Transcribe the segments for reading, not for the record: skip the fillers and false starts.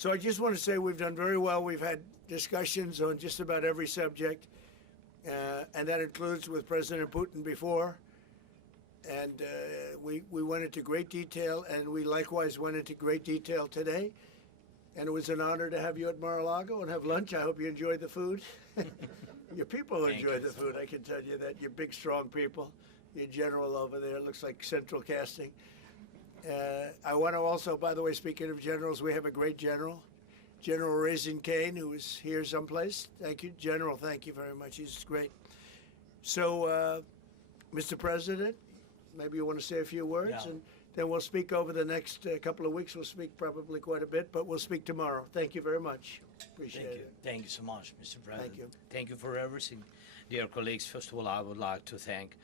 So I just want to say we've done very well. We've had discussions on just about every subject, and that includes with President Putin before. And we went into great detail, and we likewise went into great detail today. And it was an honor to have you at Mar-A-Lago and have lunch. I hope you enjoyed the food. Your people enjoyed the food, I can tell you that. You're big, strong people. Your general over there looks like central casting. I want to also, by the way, speaking of generals, we have a great general, General Zelenskyy, who is here someplace. Thank you, General. Thank you very much. He's great. So, Mr. President, maybe you want to say a few words, and then we'll speak over the next couple of weeks. We'll speak probably quite a bit, but we'll speak tomorrow. Thank you very much. Appreciate it. Thank you so much, Mr. President. Thank you. Thank you for everything. Dear colleagues, first of all, I would like to thank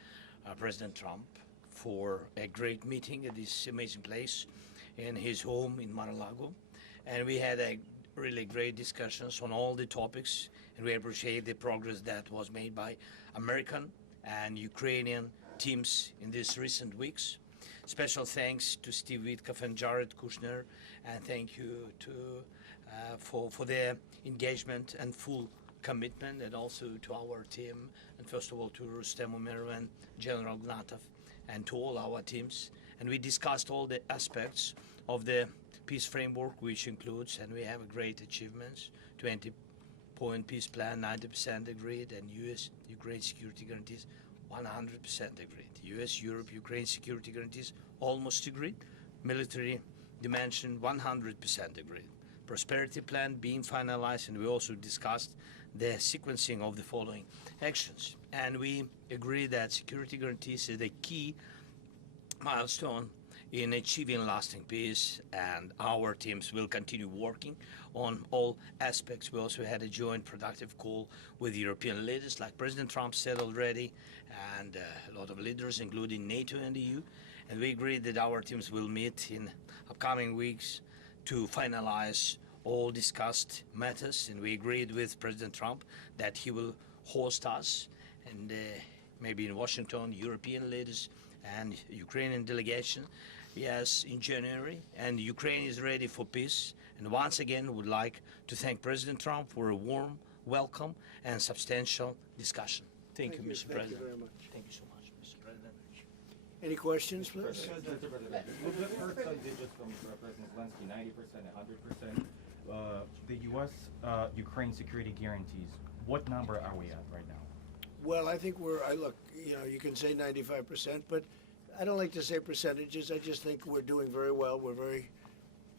President Trump for a great meeting at this amazing place in his home in Mar-A-Lago. And we had a really great discussions on all the topics, and we appreciate the progress that was made by American and Ukrainian teams in these recent weeks. Special thanks to Steve Witkoff and Jared Kushner, and thank you to for their engagement and full commitment, and also to our team, and first of all to Rustem Umerov and General Gnatov, and to all our teams. And we discussed all the aspects of the peace framework, which includes, and we have great achievements, 20-point peace plan, 90% agreed, and U.S.-Ukraine security guarantees 100% agreed. U.S.-Europe, Ukraine security guarantees almost agreed. Military dimension 100% agreed. Prosperity plan being finalized, and we also discussed the sequencing of the following actions. And we agree that security guarantees is a key milestone in achieving lasting peace, and our teams will continue working on all aspects. We also had a joint productive call with European leaders, like President Trump said already, and a lot of leaders, including NATO and the EU. And we agreed that our teams will meet in upcoming weeks to finalize all discussed matters. And we agreed with President Trump that he will host us, and maybe in Washington, European leaders and Ukrainian delegation, yes, in January. And Ukraine is ready for peace. And once again, would like to thank President Trump for a warm welcome and substantial discussion. Thank you, Mr. President. Thank you very much. Thank you so much, Mr. President. Any questions, please? We've heard some digits from President Zelensky, 90%, 100%. The U.S.-Ukraine security guarantees, what number are we at right now? Well, I think look, you can say 95%, but I don't like to say percentages. I just think we're doing very well.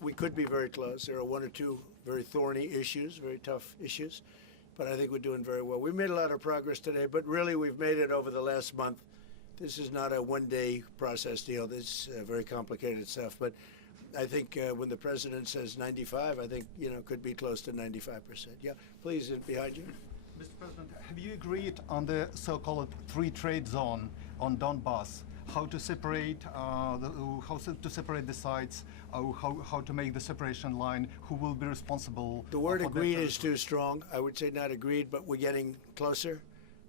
We could be very close. There are one or two very thorny issues, very tough issues, but I think we're doing very well. We made a lot of progress today, but really we've made it over the last month. This is not a one-day process deal. This is very complicated stuff, but I think when the president says 95, I think, could be close to 95%. Yeah, please, behind you. Mr. President, have you agreed on the so-called free trade zone on Donbas? How to separate the sites? How to make the separation line? Who will be responsible? The word agreed is too strong. I would say not agreed, but we're getting closer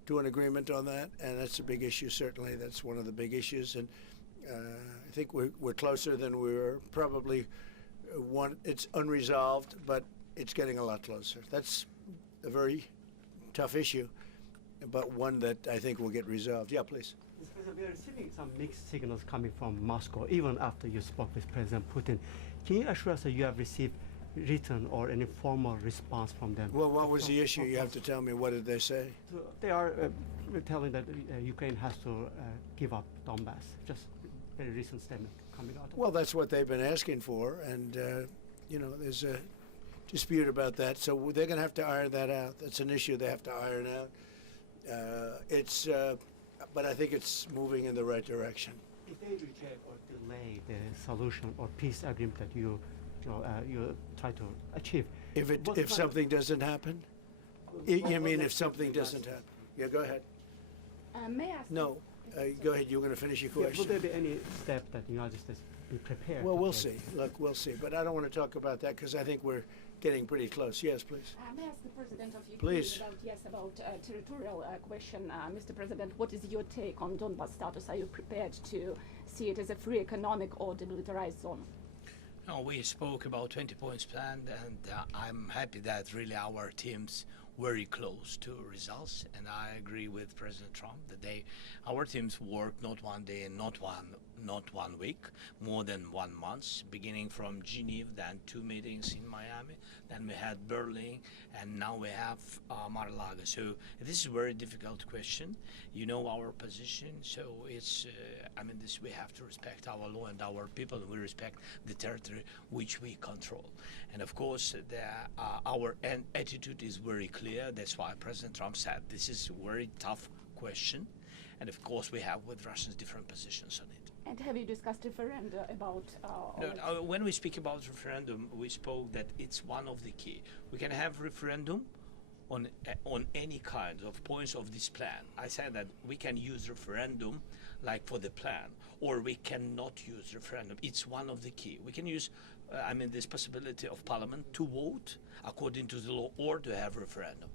to an agreement on that, and that's a big issue. Certainly, that's one of the big issues, and I think we're closer than we were probably. It's unresolved, but it's getting a lot closer. That's a very tough issue, but one that I think will get resolved. Yeah, please. Mr. President, we are receiving some mixed signals coming from Moscow, even after you spoke with President Putin. Can you assure us that you have received written or any formal response from them? Well, what was the issue? You have to tell me. What did they say? So they are telling that Ukraine has to give up Donbas. Just very recent statement coming out. Well, that's what they've been asking for, and there's a dispute about that, so they're going to have to iron that out. That's an issue they have to iron out. But I think it's moving in the right direction. If they reject or delay the solution or peace agreement that you try to achieve, if something doesn't happen, you mean if something doesn't happen? Yeah, go ahead. May I ask? No, go ahead. You're going to finish your question. Will there be any step that the United States be prepared? Well, we'll see. Look, we'll see. But I don't want to talk about that because I think we're getting pretty close. Yes, please. May I ask the President of Ukraine Please. about territorial question? Mr. President, what is your take on Donbas status? Are you prepared to see it as a free economic or demilitarized zone? No, we spoke about 20 points plan, and I'm happy that really our teams very close to results. And I agree with President Trump that our teams worked not one day and not one week, more than 1 month, beginning from Geneva, then 2 meetings in Miami, then we had Berlin, and now we have Mar-A-Lago. So this is a very difficult question. You know our position, so it's, we have to respect our law and our people, and we respect the territory which we control. And of course, our attitude is very clear. That's why President Trump said this is a very tough question. And of course, we have with Russians different positions on it. And have you discussed referenda about? No, when we speak about referendum, we spoke that it's one of the key. We can have referendum on any kind of points of this plan. I said that we can use referendum like for the plan, or we cannot use referendum. It's one of the key. We can use, this possibility of Parliament to vote according to the law or to have referendum.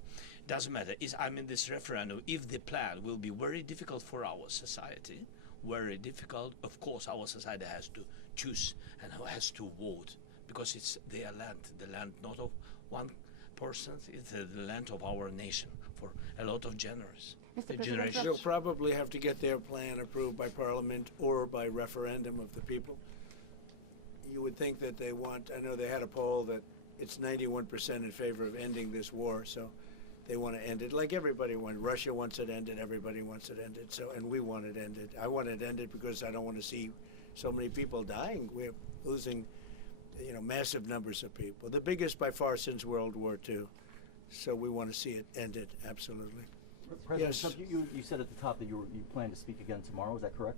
Doesn't matter. This referendum, if the plan will be very difficult for our society, very difficult, of course our society has to choose and has to vote, because it's their land, the land not of one person, it's the land of our nation for a lot of generations. They'll probably have to get their plan approved by Parliament or by referendum of the people. You would think that they want, I know they had a poll that it's 91% in favor of ending this war, so they want to end it like everybody wants. Russia wants it ended, everybody wants it ended, so, and we want it ended. I want it ended because I don't want to see so many people dying. We're losing, massive numbers of people, the biggest by far since World War II. So we want to see it ended, absolutely. President Yes. Trump, you said at the top that you plan to speak again tomorrow. Is that correct?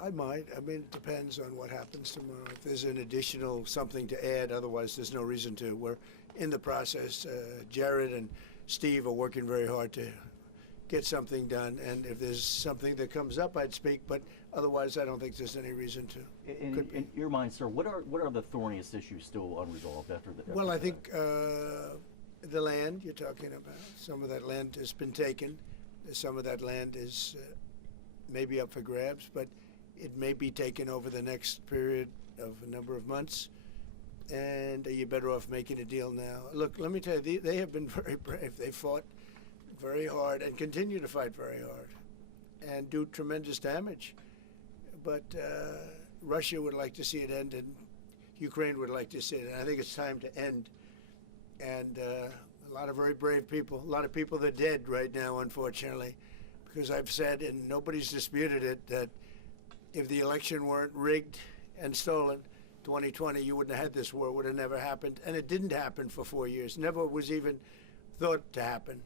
I might. It depends on what happens tomorrow. If there's an additional something to add, otherwise there's no reason to. We're in the process. Jared and Steve are working very hard to get something done, and if there's something that comes up, I'd speak, but otherwise I don't think there's any reason to. In your mind, sir, what are the thorniest issues still unresolved after the? Well, I think the land you're talking about, some of that land has been taken. Some of that land is maybe up for grabs, but it may be taken over the next period of a number of months, and you're better off making a deal now. Look, let me tell you, they have been very brave. They fought very hard and continue to fight very hard and do tremendous damage. But Russia would like to see it end, and Ukraine would like to see it. And I think it's time to end. And a lot of very brave people, a lot of people that are dead right now, unfortunately, because I've said, and nobody's disputed it, that if the election weren't rigged and stolen, 2020, you wouldn't have had this war. It would have never happened. And it didn't happen for 4 years. Never was even thought to happen.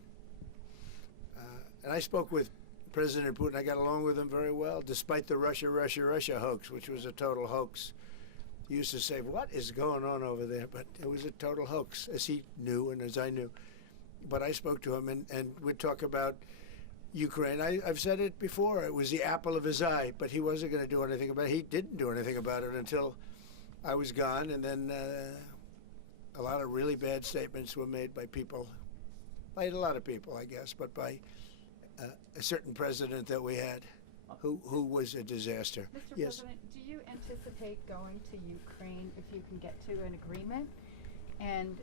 And I spoke with President Putin. I got along with him very well, despite the Russia hoax, which was a total hoax. He used to say, what is going on over there? But it was a total hoax, as he knew and as I knew. But I spoke to him, and we'd talk about Ukraine. I've said it before. It was the apple of his eye, but he wasn't going to do anything about it. He didn't do anything about it until I was gone, and then a lot of really bad statements were made by people, by a lot of people, I guess, but by a certain president that we had who was a disaster. Mr. Yes. President, do you anticipate going to Ukraine if you can get to an agreement? And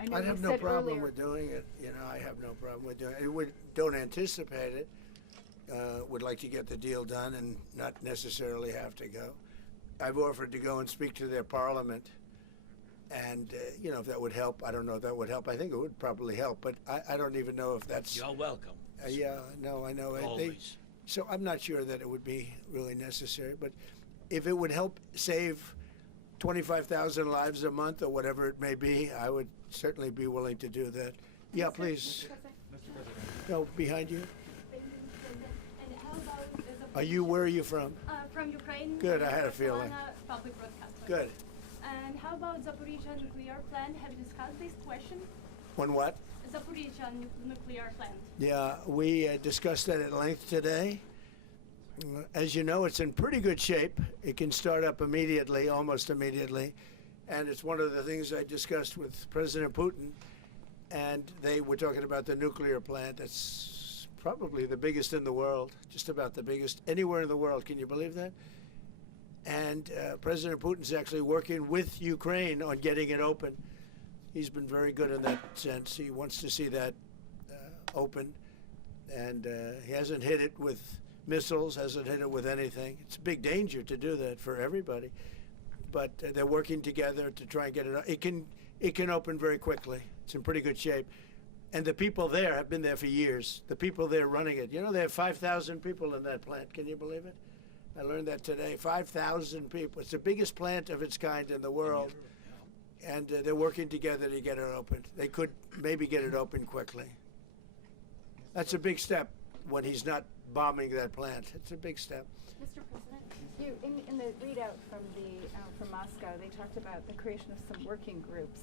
I know I'd you have no said problem earlier, with doing it. I have no problem with doing it. Don't anticipate it. Would like to get the deal done and not necessarily have to go. I've offered to go and speak to their parliament, and if that would help. I don't know if that would help. I think it would probably help, but I don't even know if that's. You're welcome. Yeah, no, I know. Always. So I'm not sure that it would be really necessary, but if it would help save 25,000 lives a month or whatever it may be, I would certainly be willing to do that. Yeah, please. Mr. President. No, behind you. And how about Where are you from? from Ukraine? Good, I had a feeling. Public broadcaster. Good. And how about Zaporizhzhya nuclear plant? Have you discussed this question? When what? Zaporizhzhya nuclear plant. Yeah, we discussed that at length today. As you know, it's in pretty good shape. It can start up immediately, almost immediately. And it's one of the things I discussed with President Putin. And they were talking about the nuclear plant. It's probably the biggest in the world, just about the biggest anywhere in the world. Can you believe that? And President Putin's actually working with Ukraine on getting it open. He's been very good in that sense. He wants to see that open. And he hasn't hit it with missiles, hasn't hit it with anything. It's a big danger to do that for everybody. But they're working together to try and get it. It can open very quickly. It's in pretty good shape. And the people there have been there for years. The people there running it. You know, they have 5,000 people in that plant. Can you believe it? I learned that today. 5,000 people. It's the biggest plant of its kind in the world. And they're working together to get it open. They could maybe get it open quickly. That's a big step when he's not bombing that plant. It's a big step. Mr. President, in the readout from Moscow, they talked about the creation of some working groups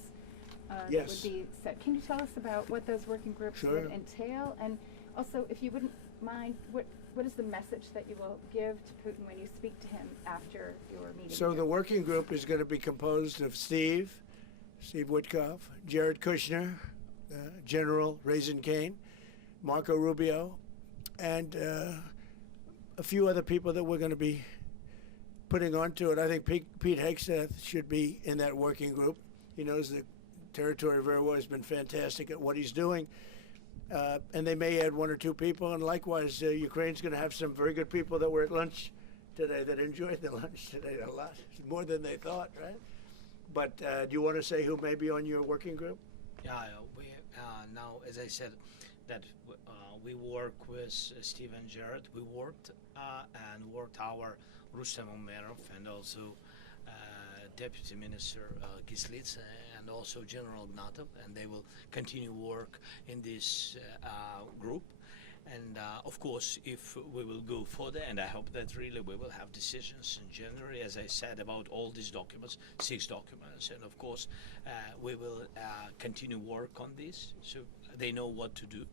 that Yes. would be set. Can you tell us about what those working groups Sure. would entail? And also, if you wouldn't mind, what is the message that you will give to Putin when you speak to him after your meeting? So here? the working group is going to be composed of Steve Witkoff, Jared Kushner, General Raisin Kane, Marco Rubio, and a few other people that we're going to be putting onto it. I think Pete Hegseth should be in that working group. He knows the territory very well. He's been fantastic at what he's doing. And they may add one or two people. And likewise, Ukraine's going to have some very good people that were at lunch today that enjoyed the lunch today a lot, more than they thought, right? But do you want to say who may be on your working group? Yeah, we now, as I said, that we work with Steve and Jared. We worked our Rustem Umerov and also Deputy Minister Kislitsa and also General Ignatov, and they will continue work in this group. And of course, if we will go further, and I hope that really we will have decisions in January, as I said, about all these documents, 6 documents, and of course, we will continue work on this, so they know what to do.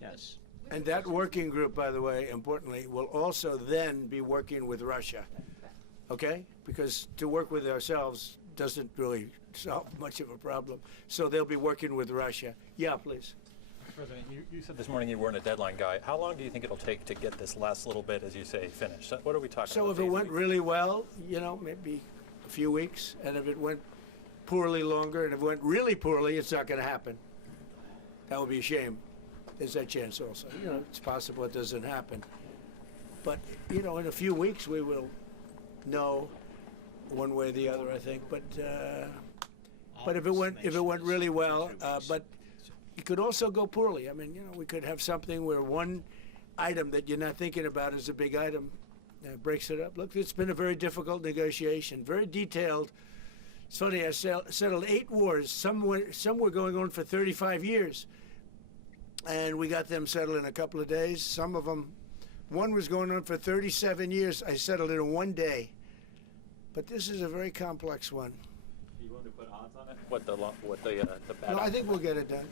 Yes. And that working group, by the way, importantly, will also then be working with Russia, okay? Because to work with ourselves doesn't really solve much of a problem. So they'll be working with Russia. Yeah, please. President, you said this morning you weren't a deadline guy. How long do you think it'll take to get this last little bit, as you say, finished? What are we talking So about? if it went really well, you know, maybe a few weeks, and if it went poorly longer, and if it went really poorly, it's not going to happen. That would be a shame. There's that chance also. You know, it's possible it doesn't happen. But, you know, in a few weeks we will know one way or the other, I think. But if it went really well, but it could also go poorly. I mean, you know, we could have something where one item that you're not thinking about is a big item breaks it up. Look, it's been a very difficult negotiation, very detailed. It's funny, I settled 8 wars. Some were going on for 35 years. And we got them settled in a couple of days. Some of them, one was going on for 37 years. I settled it in 1 day. But this is a very complex one. Do you want to put odds on it? What the bad No, I think we'll get it done.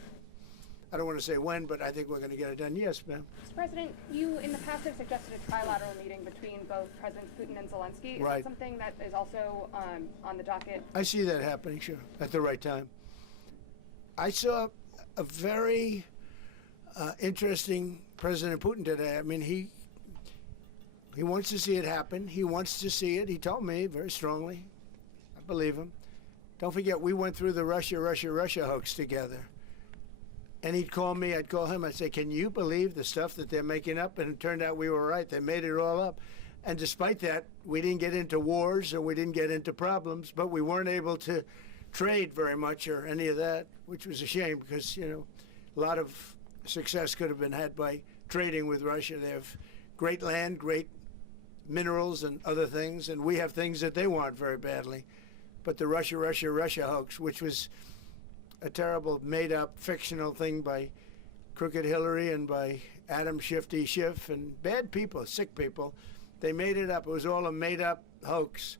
I don't want to say when, but I think we're going to get it done. Yes, ma'am. Mr. President, you in the past have suggested a trilateral meeting between both Presidents Putin and Zelensky. Is Right. that something that is also on the docket? I see that happening, sure, at the right time. I saw a very interesting President Putin today. I mean, he wants to see it happen. He wants to see it. He told me very strongly. I believe him. Don't forget, we went through the Russia hoax together. And he'd call me, I'd call him, I'd say, can you believe the stuff that they're making up? And it turned out we were right. They made it all up. And despite that, we didn't get into wars and we didn't get into problems, but we weren't able to trade very much or any of that, which was a shame because, you know, a lot of success could have been had by trading with Russia. They have great land, great minerals and other things, and we have things that they want very badly. But the Russia hoax, which was a terrible, made-up, fictional thing by Crooked Hillary and by Adam Shifty Schiff and bad people, sick people, they made it up. It was all a made-up hoax.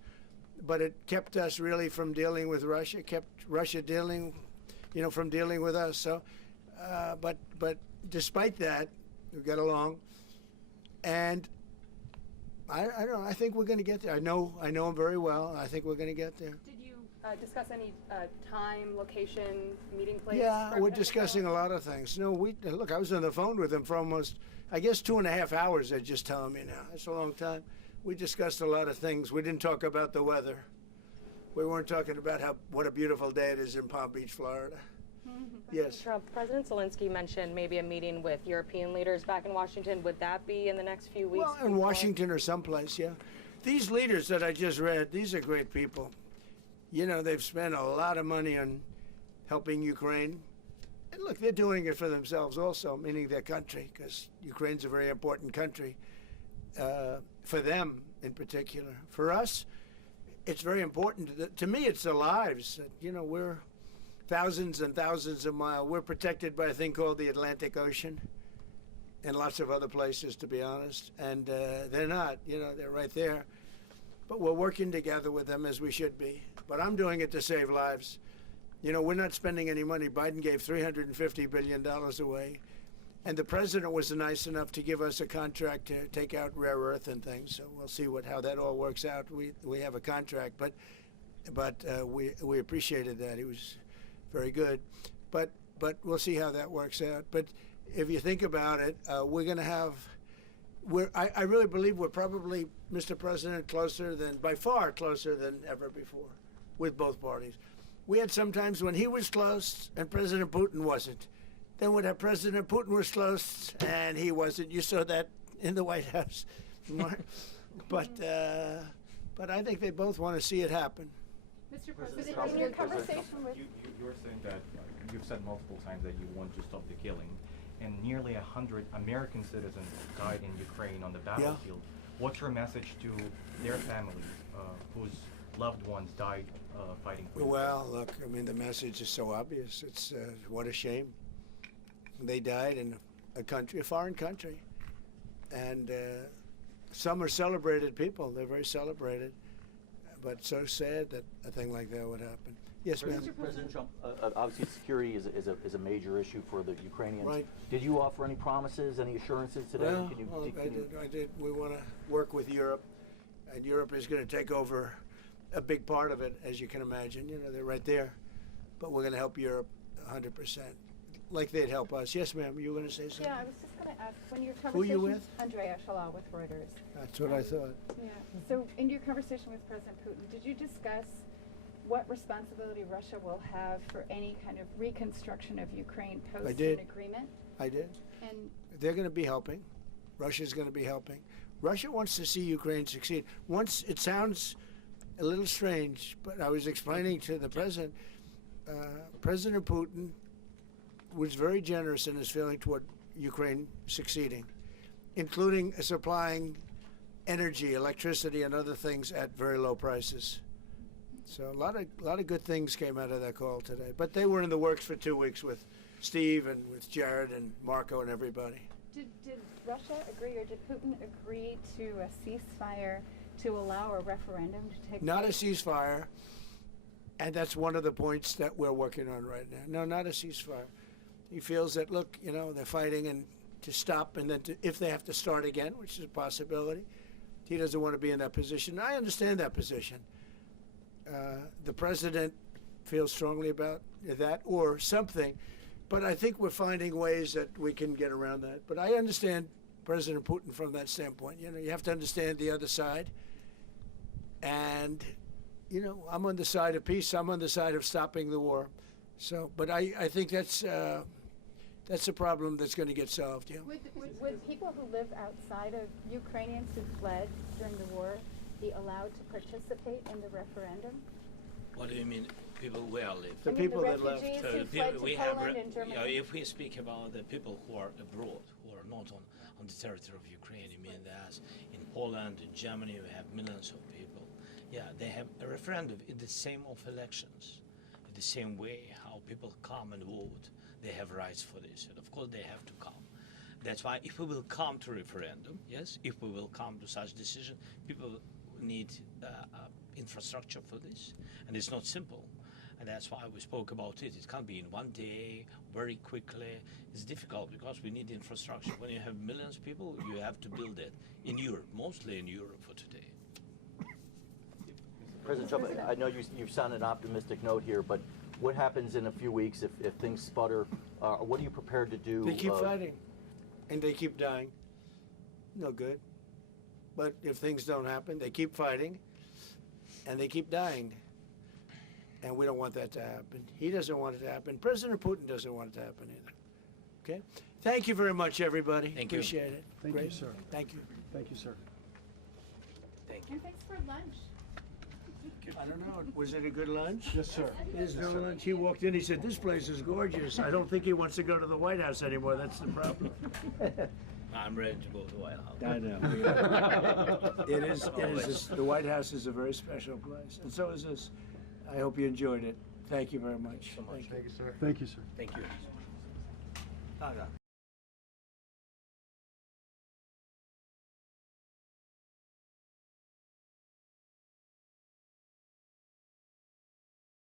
But it kept us really from dealing with Russia, kept Russia dealing, you know, from dealing with us. So, but despite that, we got along. And I don't know, I think we're going to get there. I know him very well. I think we're going to get there. Did you discuss any time, location, meeting place? Yeah, for we're a discussing a lot of things. No, look, I was on the phone with him for almost, I guess, 2.5 hours, they're just telling me now. That's a long time. We discussed a lot of things. We didn't talk about the weather. We weren't talking about what a beautiful day it is in Palm Beach, Florida. Yes. Trump, President Zelensky mentioned maybe a meeting with European leaders back in Washington. Would that be in the next few weeks? Well, in Washington or someplace, yeah. These leaders that I just read, these are great people. You know, they've spent a lot of money on helping Ukraine. And look, they're doing it for themselves also, meaning their country, because Ukraine's a very important country for them in particular. For us, it's very important. To me, it's the lives. You know, we're thousands and thousands of miles. We're protected by a thing called the Atlantic Ocean and lots of other places, to be honest. And they're not, you know, they're right there. But we're working together with them as we should be. But I'm doing it to save lives. You know, we're not spending any money. Biden gave $350 billion away. And the president was nice enough to give us a contract to take out rare earth and things. So we'll see how that all works out. We have a contract, but we appreciated that. He was very good. But we'll see how that works out. But if you think about it, we're going to have, I really believe we're probably, Mr. President, by far closer than ever before with both parties. We had some times when he was close and President Putin wasn't. Then when President Putin was close and he wasn't. You saw that in the White House. But I think they both want to see it happen. Mr. President, in your conversation with... You're saying that you've said multiple times that you want to stop the killing, and nearly 100 American citizens died in Ukraine on the battlefield. What's your message to their families whose loved ones died fighting for you? Well, look, I mean, the message is so obvious. It's what a shame. They died in a foreign country. And some are celebrated people. They're very celebrated. But so sad that a thing like that would happen. Yes, ma'am. President Trump, obviously security is a major issue for the Ukrainians. Right. Did you offer any promises, any assurances today? Well, I did. We want to work with Europe. And Europe is going to take over a big part of it, as you can imagine. You know, they're right there. But we're going to help Europe 100%. Like they'd help us. Yes, ma'am, you were going to say something? Yeah, I was just going to ask, when your Who are you conversation... with? Andrea Shalal with Reuters. That's what I thought. Yeah. So in your conversation with President Putin, did you discuss what responsibility Russia will have for any kind of reconstruction of Ukraine post an agreement? I did. And They're going to be helping. Russia's going to be helping. Russia wants to see Ukraine succeed. Once, it sounds a little strange, but I was explaining to the president, President Putin was very generous in his feeling toward Ukraine succeeding, including supplying energy, electricity, and other things at very low prices. So a lot of good things came out of that call today. But they were in the works for 2 weeks with Steve and with Jared and Marco and everybody. did Russia agree, or did Putin agree to a ceasefire to allow a referendum to take place? Not a ceasefire, and that's one of the points that we're working on right now. No, not a ceasefire. He feels that, look, you know, they're fighting and to stop, and then if they have to start again, which is a possibility, he doesn't want to be in that position. I understand that position. The president feels strongly about that or something, but I think we're finding ways that we can get around that. But I understand President Putin from that standpoint. You know, you have to understand the other side. And, you know, I'm on the side of peace. I'm on the side of stopping the war. So, but I think that's a problem that's going to get solved. Yeah. Would people who live outside of Ukrainians who fled during the war be allowed to participate in the referendum? What do you mean, people where live? The people that left. refugees So who fled to we have, Poland and Germany. if we speak about the people who are abroad, who are not on the territory of Ukraine, you mean that in Poland, in Germany, we have millions of people. Yeah, they have a referendum in the same of elections, in the same way how people come and vote. They have rights for this, and of course they have to come. That's why if we will come to referendum, yes, if we will come to such decision, people need infrastructure for this, and it's not simple. And that's why we spoke about it. It can't be in one day, very quickly. It's difficult because we need infrastructure. When you have millions of people, you have to build it in Europe, mostly in Europe for today. President Trump, I know you've sounded an optimistic note here, but what happens in a few weeks if things sputter? What are you prepared to do? They keep fighting, and they keep dying. No good. But if things don't happen, they keep fighting, and they keep dying. And we don't want that to happen. He doesn't want it to happen. President Putin doesn't want it to happen either. Okay? Thank you very much, everybody. Thank you. Appreciate it. Thank you, Great. sir. Thank you. Thank you, sir. Thank you. And thanks for lunch. I don't know. Was it a good lunch? Yes, sir. There's no lunch. He walked in. He said, "This place is gorgeous." I don't think he wants to go to the White House anymore. That's the problem. I'm ready to go to the White House. I know. It is. The White House is a very special place, and so is this. I hope you enjoyed it. Thank you very much. So much. Thank you. Thank you, sir. Thank you.